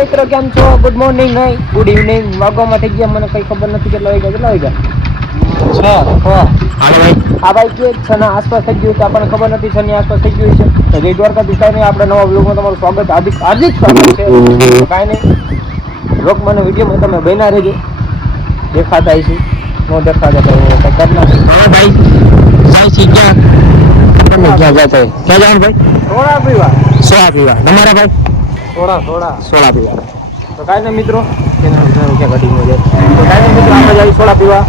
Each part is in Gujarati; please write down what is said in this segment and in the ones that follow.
મિત્રો કેમ છો? ગુડ મોર્નિંગ હે, ગુડ ઇવનિંગ. વાગવામાં થઈ ગયા મને કઈ ખબર નથી કેટલા વાગ્યા. 6 આ ભાઈ કે 6 ના આસપાસ થઈ ગયું છે, આપણને ખબર નથી 6 ની આસપાસ થઈ ગયું છે. તો જય દ્વારકાધીશ ને આપણે નવા બ્લોગમાં તમારું સ્વાગત, હાર્દિક સ્વાગત છે. કાંઈ નહીં, બ્લોગ મને વિડીયોમાં તમે બન્યા રહેજો. દેખાતા છે નો દેખાતા તો કઈ કરના. હા ભાઈ સાઈ સી ક્યાં તમે ક્યાં જાતા હે? ક્યાં જાવ ભાઈ? સોડા પીવા. તમારા ભાઈ સોડા પીવા. તો કાંઈ નહીં મિત્રો, ક્યાં ગાડી માં જાય તો કાંઈ નહીં મિત્રો, આપણે જઈએ સોડા પીવા.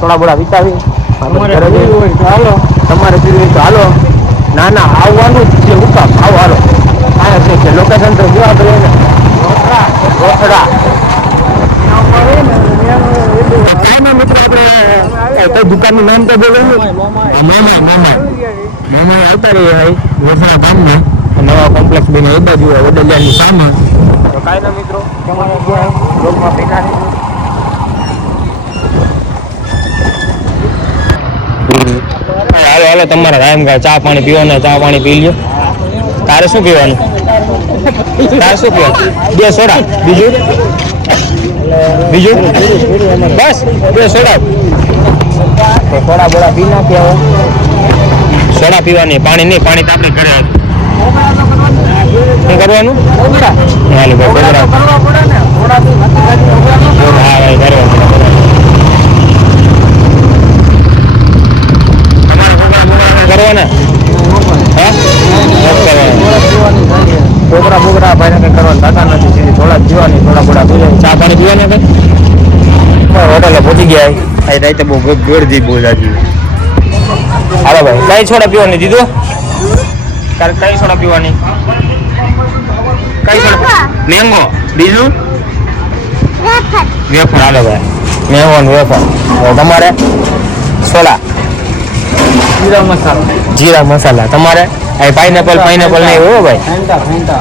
થોડા બોડા વિતાવી હાલો. તમારે પીવું હોય તો હાલો. ના ના આવવાનું જ છે. ઉકાપ આવો હાલો. અહીંયા છે લોકેશન તો જો આપણે રોકડા મિત્રો. આપણે દુકાનનું નામ તો બોલવાનું. મામા આવતા રહી ભાઈ વસણા ગામમાં નવા કોમ્પ્લેક્સ બને એ બાજુ વડલિયાની સામાન. તો કાંઈ ના મિત્રો, તમારે બ્લોગમાં ભેગા હાલો હાલો. તમારે ટાઈમ કાંઈ ચા પાણી પીવાના, ચા પાણી પી લ્યો. તારે શું પીવાનું? બે સોડા. બીજું બસ 2 સોડા. તો સોડા બોડા પી નાખ્યા. સોડા પીવાની, પાણી નહીં. પાણી તો આપણે ઘરે શું કરવાનું? હાલો ભાઈ કરવાના. છોકરા બોકરા ભાઈને કઈ કરવાનું થતા નથી. સીધી થોડા પીવાની, થોડા બોડા પી જાય. ચા પાણી પીવાના ભાઈ. હોટલે પહોંચી ગયા. આ રાતે બહુ ગોળજી બહુ જાજી. હાલો ભાઈ, કઈ સોડા પીવાની દીધું? તારે કઈ સોડા પીવાની? કઈ સોડા? મેંગો. બીજું વેફર. હાલો ભાઈ, મેંગો ને વેફર. તમારે સોડા જીરા મસાલા. તમારે પાઇનેપલ નહીં હો ભાઈ.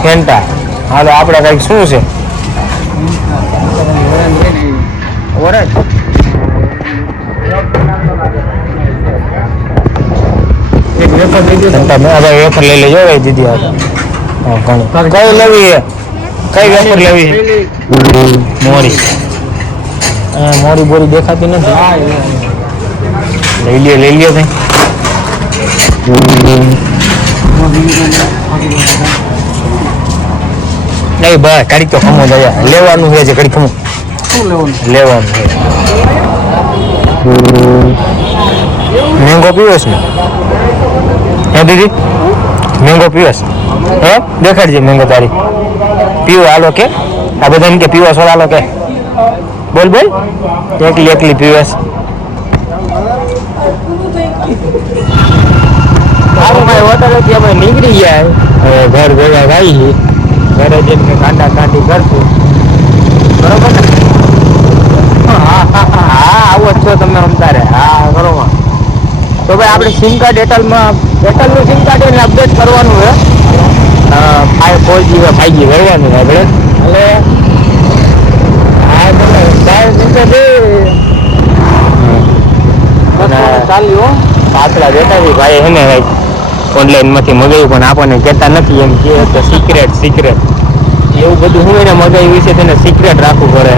ફેન્ટા. હાલો આપણે કઈક શું છે? ઓરેન્જ. એક વેફર લઈ ગયો તમે. હવે વેફર લઈ લેજો ભાઈ દીદી. કઈ લેવી છે? કઈ વેફર લેવી છે? મોરી બોરી દેખાતી નથી. લઈ લ્યો ભાઈ. નહીં બસ કાઢી તો ખમો જાય. લેવાનું છે ઘડી ખમો લેવાનું છે. મેંગો પીવસ ને? હે દીદી મેંગો પીવસ? હે દેખાડજે મેંગો તારી. પીવો હાલો કે? આ બધા એમ કે પીવો સોડા હાલો કે? બોલ એકલી પીવસ. હોટલેથી અમે નીકળી ગયા. હવે ઘર ભેગા આવી. ઘરે જઈને કાંડા કાંડી કરશું. બરોબર ને? હા આવો જ છો તમે અમતારે. હા બરોબર. તો ભાઈ આપણે સિમ કાર્ડ એરટેલનું સિમ કાર્ડ એને અપડેટ કરવાનું છે. 4G 5G ભરવાનું આપણે. એટલે ચાલ્યું પાછલા બેઠા છે ભાઈ. હે ને ભાઈ ઓનલાઈન માંથી મગાવ્યું પણ આપણને કહેતા નથી. એમ કે સિક્રેટ એવું બધું હું એને મગાવ્યું વિશે તેને સિક્રેટ રાખવું પડે.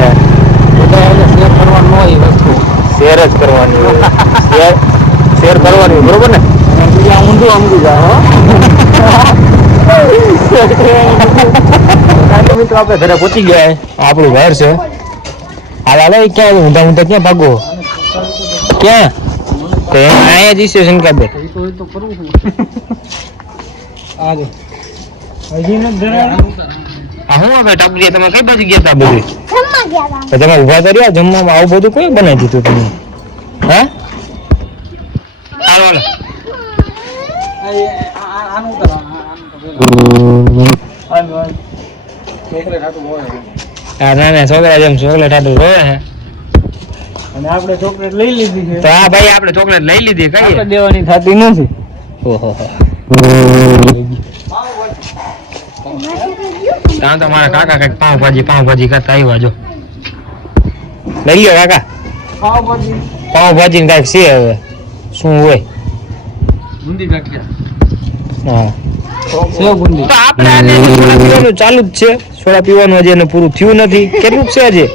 બધા એને શેર કરવાનું હોય વસ્તુ. શેર જ કરવાની હોય. શેર કરવાની બરોબર ને? બીજા ઊંધું સમજી જાઓ. મિત્રો આપણે ઘરે પહોંચી ગયા. આપણું ઘર છે. હાલ ક્યાં ઊંધા ક્યાં ભાગો? ક્યાં તો અહીંયા જઈશે શંકાબેન. તમે કઈ બાજુ ગયા હતા? બધું તમે ઉભા કર્યા જમવામાં. આવું બધું કોઈ બનાવી દીધું તમે? હા ના છોકરા જેમ ચોકલેટ હાટું રોવે હે. અને આપણે ચોકલેટ લઈ લીધી છે. તો હા ભાઈ આપણે ચોકલેટ લઈ લીધી. કઈ દેવાની થતી નથી. ઓહો ત્યાં તો મારા કાકા કઈક પાવભાજી કરતા આવ્યા. જો લઈ લ્યો કાકા. પાવભાજી કઈક છે. હવે શું હોય? બુંદી ગાંઠિયા. હા સેવ બુંદી. તો આપણે ચાલુ જ છે. સોડા પીવાનું હજી એને પૂરું થયું નથી. કેટલું છે હજી?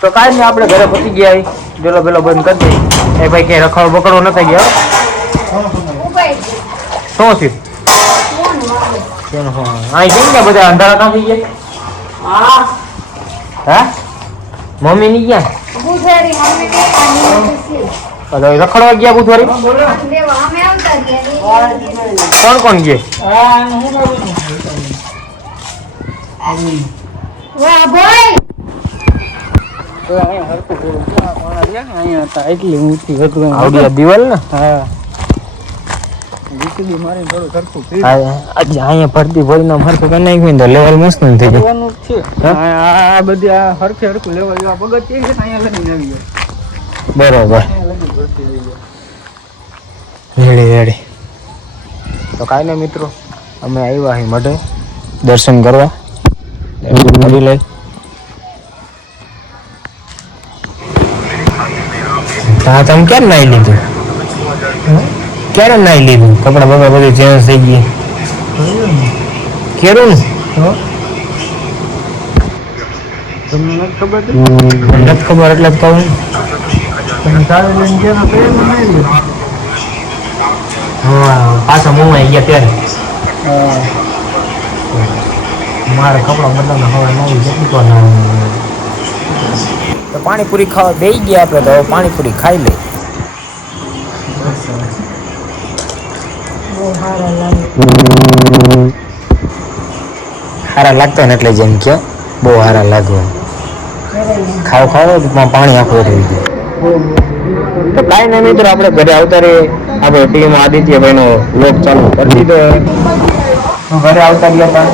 તો કાંઈ નહીં, આપણે ઘરે પહોંચી ગયા. પેલો બંધ કરી દઈએ. એ ભાઈ ક્યાંય રખાડો બકડો ન થઈ ગયા. શું થયું? અહીં કેમ કે બધા અંધારા કાં થઈ ગયા? હા, મમ્મી ની ગયા રખડવા ગયા બુધવારી. કોણ ગયા દિવાલ ને? અહીંયા ભરતી ભરી ના હરખું કરી નાખ્યું તો લેવલ મસ્ત થઈ ગયું. આ બધી આ હરખે હરખું લેવલ પગથિયે છે અહીંયા લગીને આવી ગયો. બરોબર. રેડી. તો કાંઈ નહીં મિત્રો, અમે આવ્યા અહીં મઢે દર્શન કરવા. મળી લઈ હા, તમે ક્યારે નાઈ લીધું? ક્યારે નાઈ લીધું? કપડા બપડા બધું ચેન્જ થઈ ગયા. કેરું ને તમને નથી ખબર? નથી ખબર એટલે જ કહું. પાછા મુંબઈ ગયા ત્યારે મારે કપડા બદલાના હવે નવી કેટલી તો પાણીપુરી ખાવા બેસી ગયા આપણે. તો પાણીપુરી ખાઈ લઈ. સારા લાગતા ને એટલે જેમ કે બહુ સારા લાગવા. ખાવ પાણી આખું રહી ગયું. તો કાંઈ નહીં મિત્રો, આપણે ઘરે આવતા રહીએ. આપણે ટીમ આદિત્યભાઈનો વ્લોગ ચાલુ કરી દીધો. ઘરે આવતા રહ્યા હતા.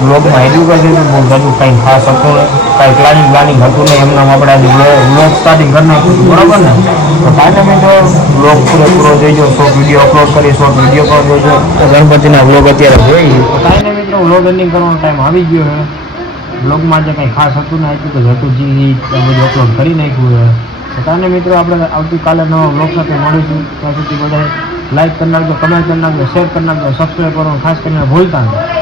વ્લોગમાં હેડ્યું કરી દીધું. બહુ બધું કંઈ ખાસ હતું, કાંઈ પ્લાનિંગ હતું નહીં. એમનામ આપણે આજે વ્લોગ સ્ટાર્ટિંગ કરી નાખ્યું, બરાબર ને? તો કાંઈ નહીં મિત્રો, વ્લોગ પૂરો જોઈજો. શોર્ટ વિડીયો અપલોડ કરી, શોર્ટ વિડીયો પણ જોઈજો. ગણપતિના વ્લોગ અત્યારે જોઈ. તો કાંઈ નહીં મિત્રો, વ્લોગ એન્ડિંગ કરવાનો ટાઈમ આવી ગયો છે. વ્લોગમાં જે કંઈ ખાસ હતું ને આપ્યું તો જટુજી બધું અપલોડ કરી નાખ્યું છે. તો કાંઈ નહીં મિત્રો, આપણે આવતીકાલે નવા વ્લોગ સાથે મળીશું. ત્યાં સુધી બધા લાઈક કરી નાખજો, કમેન્ટ કરી નાખજો, શેર કરી નાખજો, સબસ્ક્રાઈબ કરવાનું ખાસ કરીને ભૂલતા નહીં.